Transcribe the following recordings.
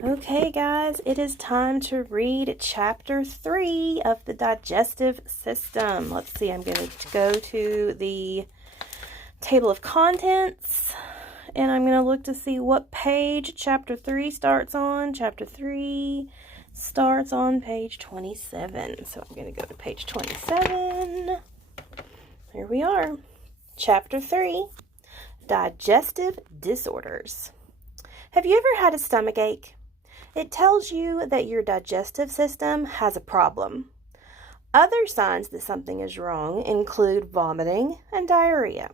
Okay, guys, it is time to read Chapter 3 of the Digestive System. Let's see, I'm going to go to the table of contents, and I'm going to look to see what page Chapter 3 starts on. Chapter 3 starts on page 27. So I'm going to go to page 27. Here we are. Chapter 3, Digestive Disorders. Have you ever had a stomach ache? It tells you that your digestive system has a problem. Other signs that something is wrong include vomiting and diarrhea.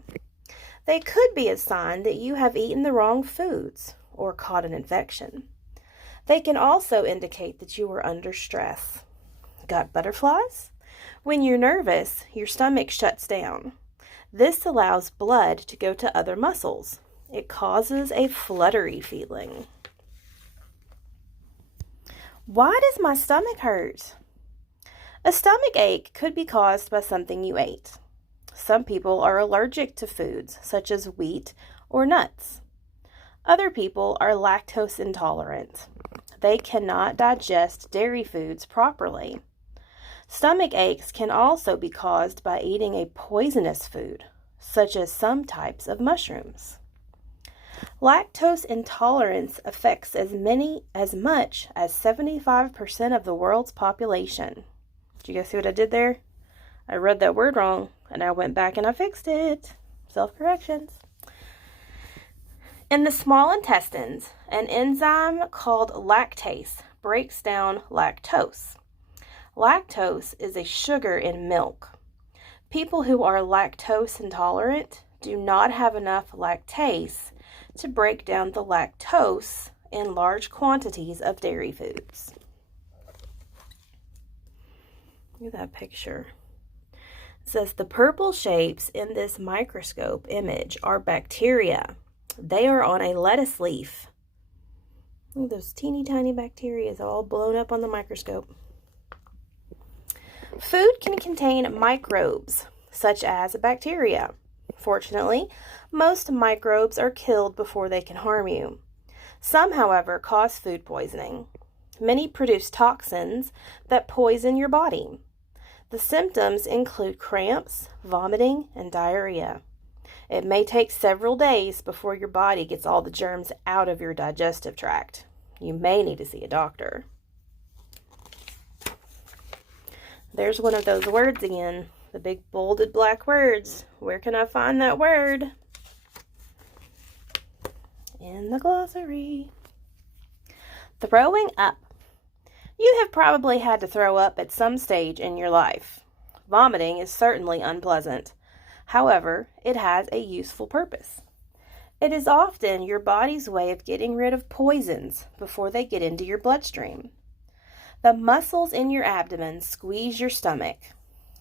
They could be a sign that you have eaten the wrong foods or caught an infection. They can also indicate that you are under stress. Got butterflies? When you're nervous, your stomach shuts down. This allows blood to go to other muscles. It causes a fluttery feeling. Why does my stomach hurt? A stomach ache could be caused by something you ate. Some people are allergic to foods such as wheat or nuts. Other people are lactose intolerant. They cannot digest dairy foods properly. Stomach aches can also be caused by eating a poisonous food, such as some types of mushrooms. Lactose intolerance affects as much as 75% of the world's population. Did you guys see what I did there? I read that word wrong, and I went back and I fixed it. Self-corrections. In the small intestines, an enzyme called lactase breaks down lactose. Lactose is a sugar in milk. People who are lactose intolerant do not have enough lactase to break down the lactose in large quantities of dairy foods. Look at that picture. It says the purple shapes in this microscope image are bacteria. They are on a lettuce leaf. Look at those teeny tiny bacteria all blown up on the microscope. Food can contain microbes, such as bacteria. Fortunately, most microbes are killed before they can harm you. Some, however, cause food poisoning. Many produce toxins that poison your body. The symptoms include cramps, vomiting, and diarrhea. It may take several days before your body gets all the germs out of your digestive tract. You may need to see a doctor. There's one of those words again. The big bolded black words. Where can I find that word? In the glossary. Throwing up. You have probably had to throw up at some stage in your life. Vomiting is certainly unpleasant. However, it has a useful purpose. It is often your body's way of getting rid of poisons before they get into your bloodstream. The muscles in your abdomen squeeze your stomach.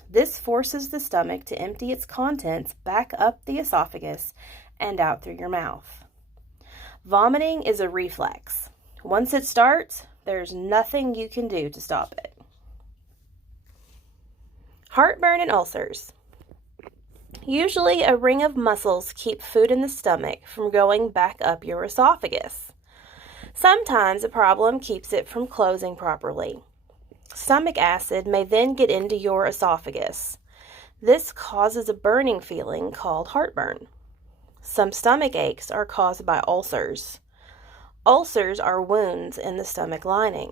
This forces the stomach to empty its contents back up the esophagus and out through your mouth. Vomiting is a reflex. Once it starts, there's nothing you can do to stop it. Heartburn and ulcers. Usually, a ring of muscles keep food in the stomach from going back up your esophagus. Sometimes a problem keeps it from closing properly. Stomach acid may then get into your esophagus. This causes a burning feeling called heartburn. Some stomach aches are caused by ulcers. Ulcers are wounds in the stomach lining.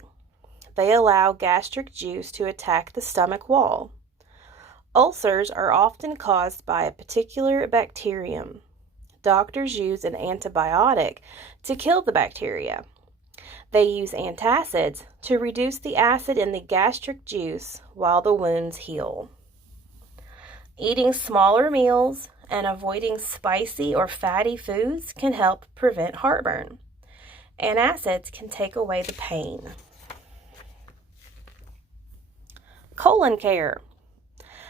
They allow gastric juice to attack the stomach wall. Ulcers are often caused by a particular bacterium. Doctors use an antibiotic to kill the bacteria. They use antacids to reduce the acid in the gastric juice while the wounds heal. Eating smaller meals and avoiding spicy or fatty foods can help prevent heartburn. Antacids can take away the pain. Colon care.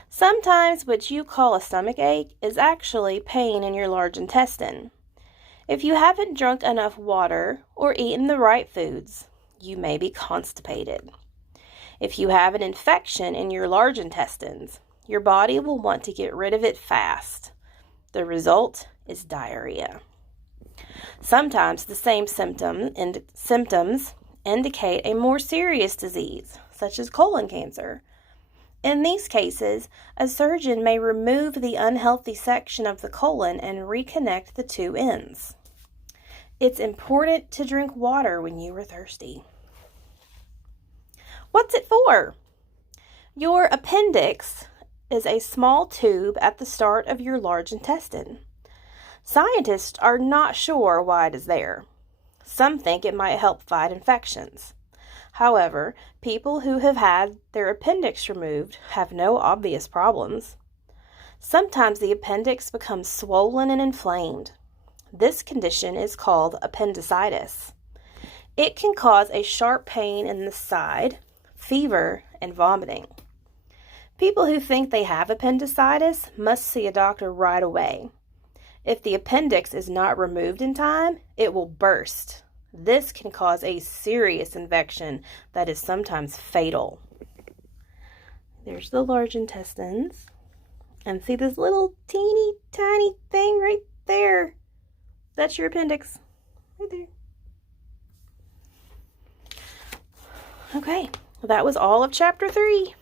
Sometimes what you call a stomach ache is actually pain in your large intestine. If you haven't drunk enough water or eaten the right foods, you may be constipated. If you have an infection in your large intestines, your body will want to get rid of it fast. The result is diarrhea. Sometimes the same symptoms indicate a more serious disease, such as colon cancer. In these cases, a surgeon may remove the unhealthy section of the colon and reconnect the two ends. It's important to drink water when you are thirsty. What's it for? Your appendix is a small tube at the start of your large intestine. Scientists are not sure why it is there. Some think it might help fight infections. However, people who have had their appendix removed have no obvious problems. Sometimes the appendix becomes swollen and inflamed. This condition is called appendicitis. It can cause a sharp pain in the side, fever, and vomiting. People who think they have appendicitis must see a doctor right away. If the appendix is not removed in time, it will burst. This can cause a serious infection that is sometimes fatal. There's the large intestines. And see this little teeny tiny thing right there? That's your appendix. Right there. Okay, well, that was all of chapter 3.